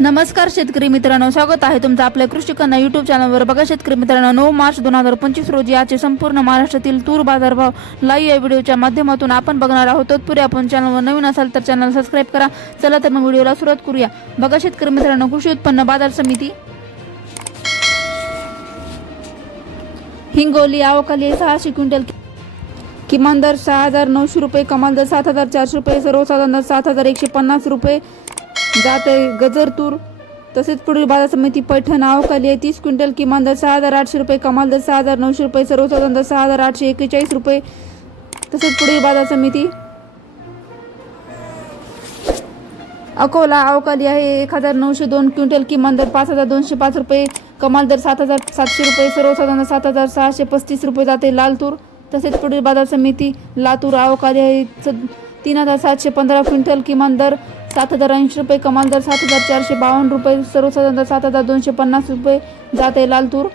नमस्कार शेतकरी मित्रांनो स्वागत आहे तुमचं आपल्या कृषी कन्या युट्यूब चॅनलवर बघा शेतकरी मित्रांनो नऊ मार्च दोन हजार पंचवीस रोजी आजचे संपूर्ण महाराष्ट्रातील तूर बाजारभाव लाईव्ह या व्हिडिओच्या माध्यमातून आपण बघणार आहोत. तत्पूर्वी आपण चॅनलवर नवीन असाल तर चॅनल सबस्क्राईब करा. चला तर मग व्हिडिओला सुरुवात करूया. बघा शेतकरी मित्रांनो कृषी उत्पन्न बाजार समिती. हिंगोली आवकाली सहाशे क्विंटल किमान दर सहा हजार नऊशे रुपये कमाल दर सात हजार चारशे रुपये सर्वसाधारण दर सात हजार एकशे पन्नास रुपये. जात आहे गजरतूर. तसेच पुढील बाजार समिती पैठण आवकाली आहे. तीस क्विंटल किमान दर सहा हजार आठशे रुपये कमाल दर सहा हजार नऊशे रुपये सर्वसाधारण दर सहा हजार आठशे एक्केचाळीस रुपये. तसेच पुढील बाजार समिती. अकोला अवकाली आहे. एक हजार नऊशे दोन क्विंटल किमान दर पाच हजार दोनशे पाच रुपये कमाल दर सात हजार सातशे रुपये सर्वसाधारण सात हजार सहाशे पस्तीस रुपये जाते लालतूर. तसेच पुढील बाजार समिती लातूर अवकाली आहे. तीन हजार सातशे पंधरा क्विंटल किमान दर सात हजार ऐंशी रुपये कमाल दर सात हजार चारशे बावन्न रुपये सर्वसाधारण दर सात हजार दोनशे पन्नास रुपये जाते लाल तूर